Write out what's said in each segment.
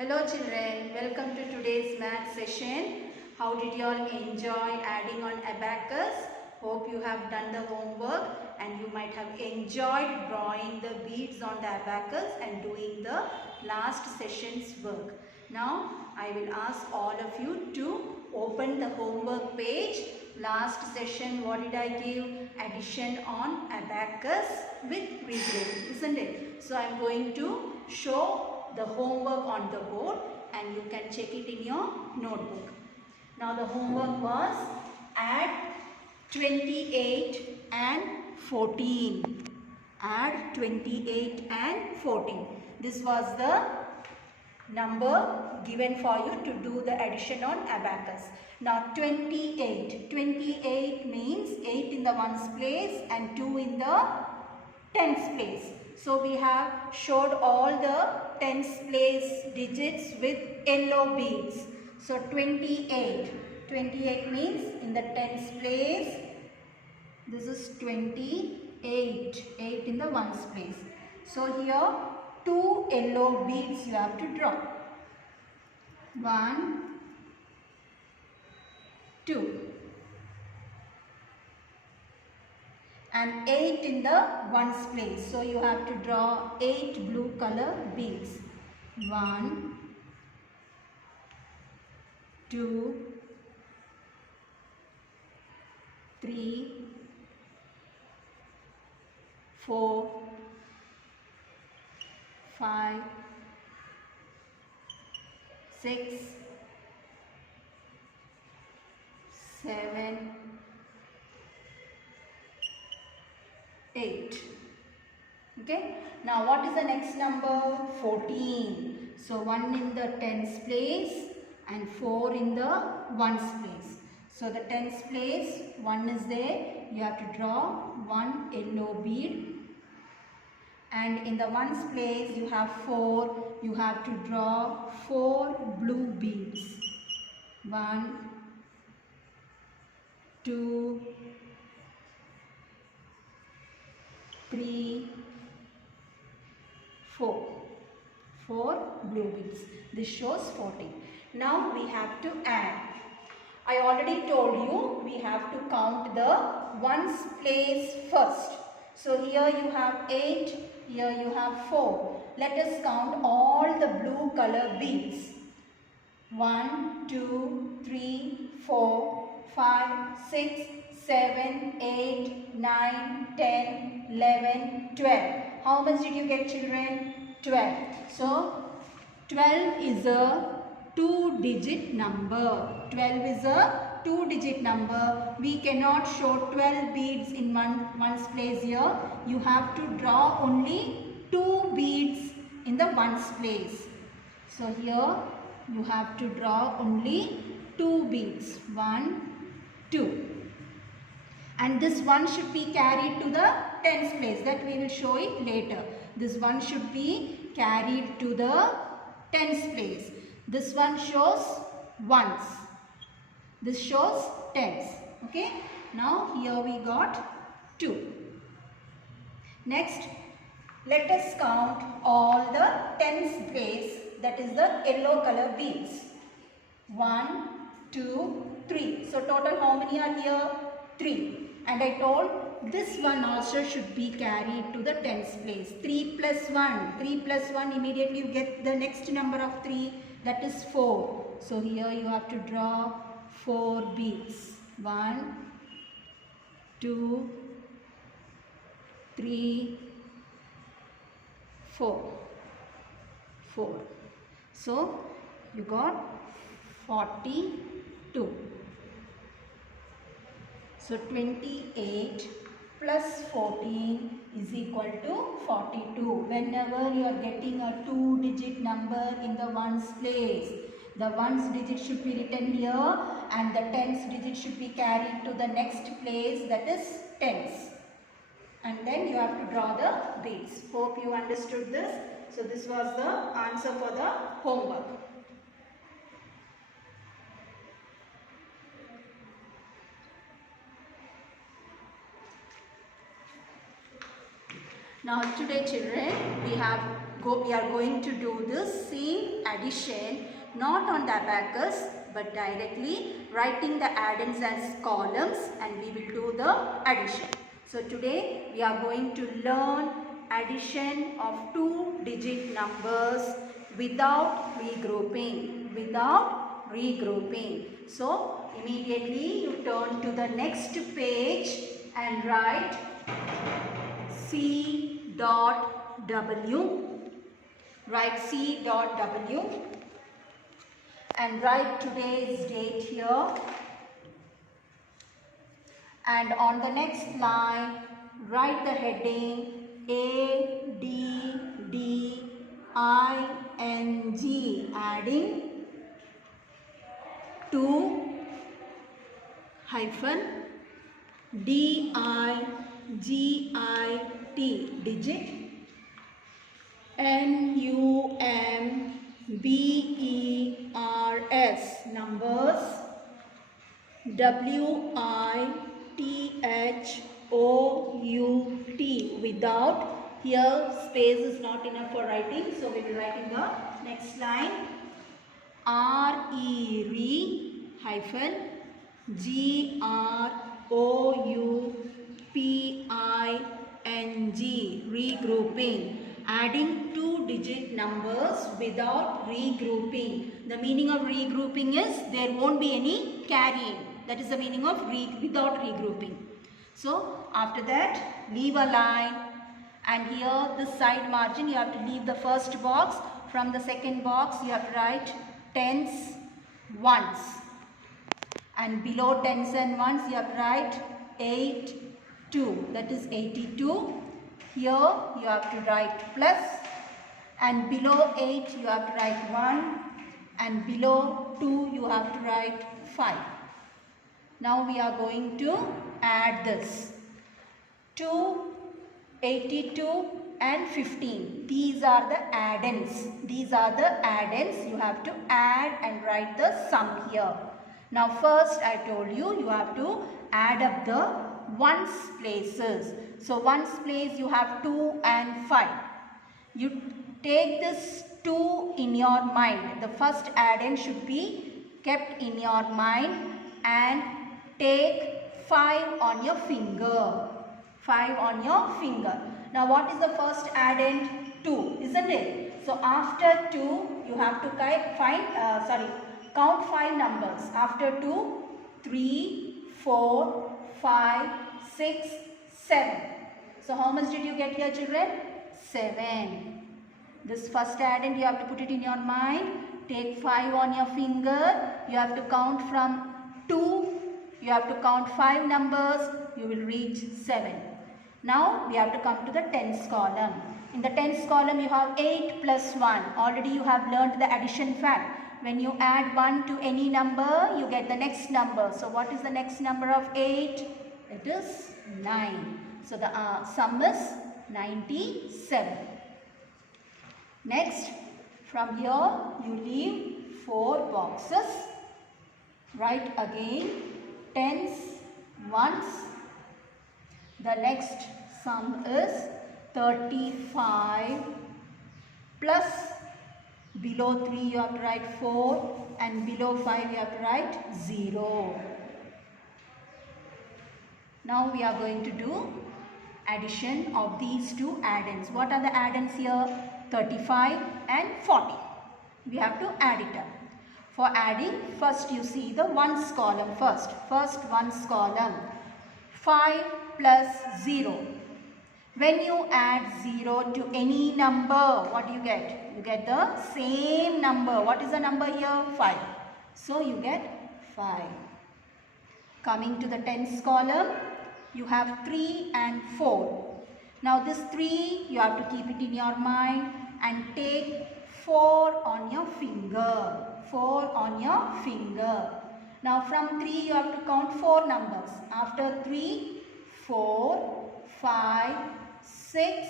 Hello children, welcome to today's math session. How did you all enjoy adding on abacus? Hope you have done the homework and you might have enjoyed drawing the beads on the abacus and doing the last session's work. Now I will ask all of you to open the homework page. Last session what did I give? Addition on abacus with replacement, isn't it? So I am going to show the homework on the board and you can check it in your notebook. Now the homework was add 28 and 14. Add 28 and 14. This was the number given for you to do the addition on abacus. Now 28. 28 means 8 in the ones place and 2 in the tens place. So we have showed all the tens place digits with yellow beads. So 28. 28 means in the tens place. This is 28. 8 in the ones place. So here 2 yellow beads you have to draw. 1, 2. And 8 in the ones place. So you have to draw 8 blue color beads. 1, 2, 3, 4, 5, 6, 7, 8. Okay. Now what is the next number? 14. So 1 in the tens place and 4 in the ones place. So the tens place 1 is there. You have to draw 1 yellow bead. And in the ones place you have 4. You have to draw 4 blue beads. 1, 2, 3, 4. 4 blue beads. This shows 14. Now we have to add. I already told you we have to count the ones place first. So here you have 8, here you have 4. Let us count all the blue color beads. 1, 2, 3, 4, 5, 6, 7, 8, 9, 10, 11, 12. How much did you get, children? 12. So 12 is a 2-digit number. 12 is a 2-digit number. We cannot show 12 beads in ones place here. You have to draw only 2 beads in the ones place. So here you have to draw only 2 beads. 1, 2. And this one should be carried to the tens place. That we will show it later. This one should be carried to the tens place. This one shows ones. This shows tens. Okay. Now here we got 2. Next, let us count all the tens place. That is the yellow color beads. 1, 2, 3. So total how many are here? 3. And I told this one also should be carried to the tens place. 3 plus 1. 3 plus 1, immediately you get the next number of 3. That is 4. So here you have to draw 4 beads. 1, 2, 3, 4. 4. So you got 42. So 28 plus 14 is equal to 42. Whenever you are getting a 2-digit number in the ones place, the ones digit should be written here and the tens digit should be carried to the next place, that is tens. And then you have to draw the beads. Hope you understood this. So this was the answer for the homework. Now today children we are going to do this same addition not on the abacus but directly writing the addends as columns, and we will do the addition. So today we are going to learn addition of 2-digit numbers without regrouping. So immediately you turn to the next page and write C.W. Write C.W and write today's date here. And on the next line, write the heading ADDING, adding 2 hyphen DIGIT, digit, NUMBERS, numbers, WITHOUT, without. Here space is not enough for writing, so we will write in the next line RERE hyphen GROUPING, regrouping, adding 2-digit numbers without regrouping. The meaning of regrouping is there won't be any carrying. That is the meaning of without regrouping. So after that, leave a line, and here this side margin you have to leave the first box. From the second box you have to write tens, ones, and below tens and ones you have to write 82, that is 82. Here you have to write plus, and below 8 you have to write 1, and below 2 you have to write 5. Now we are going to add this. 2, 82 and 15. These are the addends. You have to add and write the sum here. Now first I told you, you have to add up the ones places. So ones place you have 2 and 5. You take this 2 in your mind. The first addend should be kept in your mind, and take 5 on your finger. 5 on your finger. Now what is the first addend? 2, isn't it? So after 2 you have to count 5 numbers. After 2, 3, 4, 5, 6, 7. So how much did you get here, children? 7. This first addend you have to put it in your mind. Take 5 on your finger. You have to count from 2. You have to count 5 numbers. You will reach 7. Now we have to come to the tens column. In the tens column you have 8 plus 1. Already you have learned the addition fact. When you add 1 to any number, you get the next number. So what is the next number of 8? It is 9. So the sum is 97. Next, from here you leave 4 boxes. Write again tens, ones. The next sum is 35 plus, below 3 you have to write 4, and below 5 you have to write 0. Now we are going to do addition of these two addends. What are the addends here? 35 and 40. We have to add it up. For adding, first you see the ones column first. First ones column. 5 plus 0. When you add 0 to any number, what do you get? You get the same number. What is the number here? 5. So you get 5. Coming to the tens column, you have 3 and 4. Now this 3, you have to keep it in your mind and take 4 on your finger. 4 on your finger. Now from 3, you have to count 4 numbers. After 3, 4, 5, 6,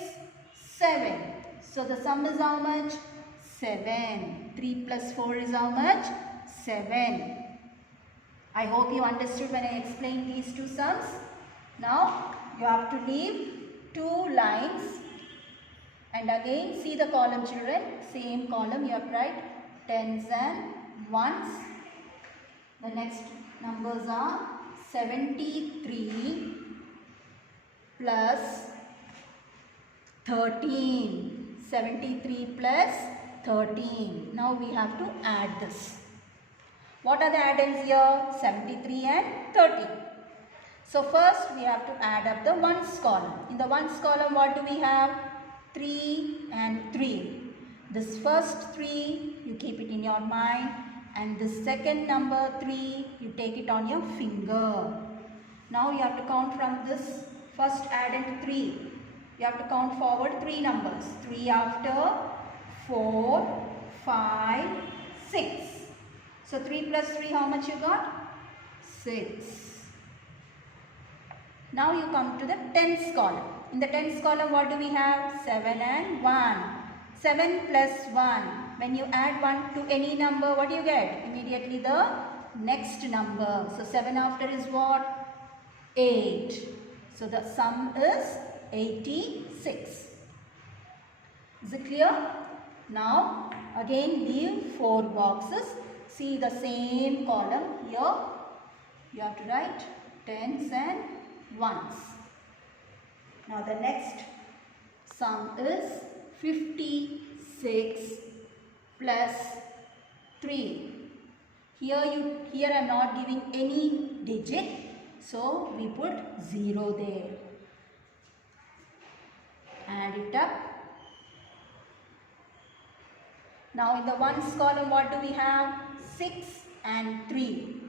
7. So the sum is how much? 7. 3 plus 4 is how much? 7. I hope you understood when I explained these two sums. Now you have to leave 2 lines, and again see the column, children. Same column you have to write tens and ones. The next numbers are 73 plus 13. 73 plus 13. Now we have to add this. What are the add-ins here? 73 and 30. So first we have to add up the ones column. In the ones column what do we have? 3 and 3. This first 3 you keep it in your mind, and this second number 3 you take it on your finger. Now you have to count from this first add-in to 3. You have to count forward 3 numbers. 3 after, 4, 5, 6. So 3 plus 3, how much you got? 6. Now you come to the tens column. In the tens column what do we have? 7 and 1. 7 plus 1. When you add 1 to any number, what do you get? Immediately the next number. So 7 after is what? 8. So the sum is 86. Is it clear? Now again leave 4 boxes. See the same column here. You have to write tens and ones. Now the next sum is 56 plus 3. Here I am not giving any digit, so we put 0 there. Add it up. Now in the ones column what do we have? 6 and 3.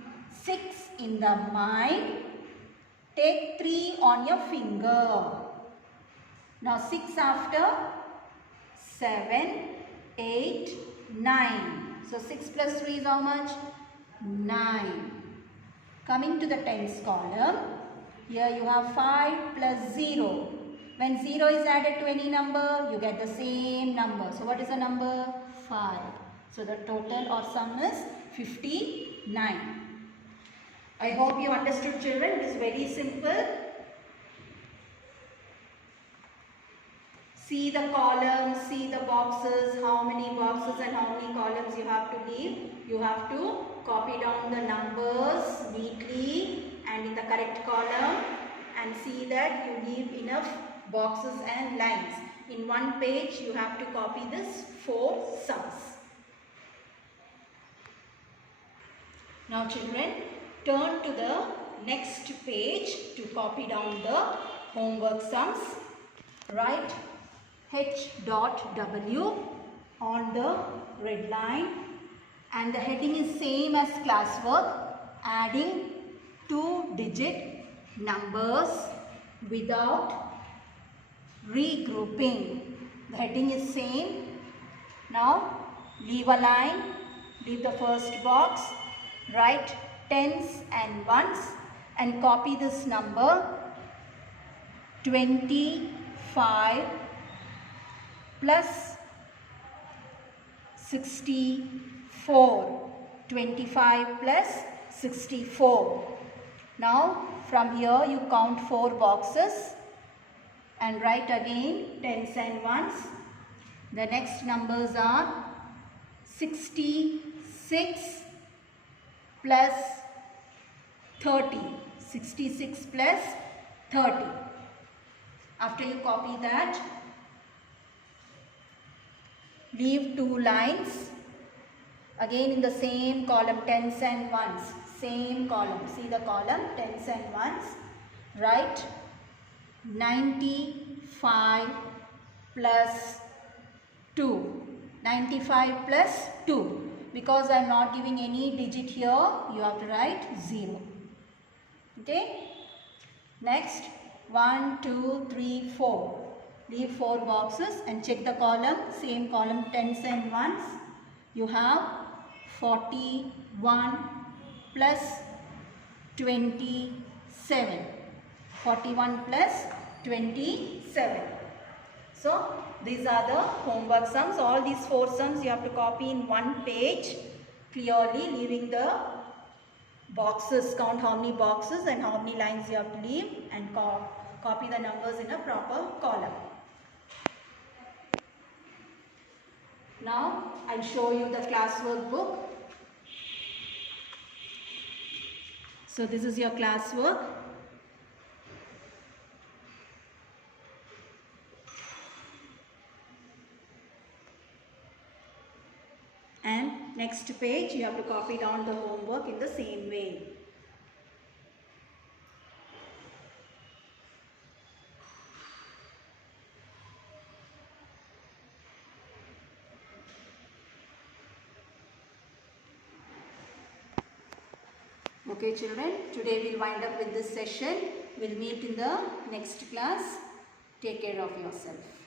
6 in the mind. Take 3 on your finger. Now 6 after, 7, 8, 9. So 6 plus 3 is how much? 9. Coming to the tens column, here you have 5 plus 0. When 0 is added to any number, you get the same number. So what is the number? 5. So the total or sum is 59. I hope you understood, children. It is very simple. See the columns, see the boxes, how many boxes and how many columns you have to leave. You have to copy down the numbers neatly and in the correct column, and see that you leave enough boxes and lines. In one page you have to copy this 4 sums. Now children, turn to the next page to copy down the homework sums. Write H.W on the red line, and the heading is same as classwork, adding 2-digit numbers without regrouping. The heading is same. Now leave a line, leave the first box, write tens and ones and copy this number 25 plus 64. 25 plus 64. Now from here you count 4 boxes and write again tens and ones. The next numbers are 66 plus 30. 66 plus 30. After you copy that, leave 2 lines. Again in the same column, tens and ones. Same column. See the column, tens and ones. Write 95 plus 2. 95 plus 2. Because I am not giving any digit here, you have to write 0. Okay. Next, 1, 2, 3, 4. Leave 4 boxes and check the column. Same column, tens and ones. You have 41 plus 27. 41 plus 27. So these are the homework sums. All these 4 sums you have to copy in one page clearly, leaving the boxes. Count how many boxes and how many lines you have to leave, and copy the numbers in a proper column. Now I'll show you the classwork book. So this is your classwork. And next page you have to copy down the homework in the same way. Okay children, today we'll wind up with this session. We'll meet in the next class. Take care of yourself.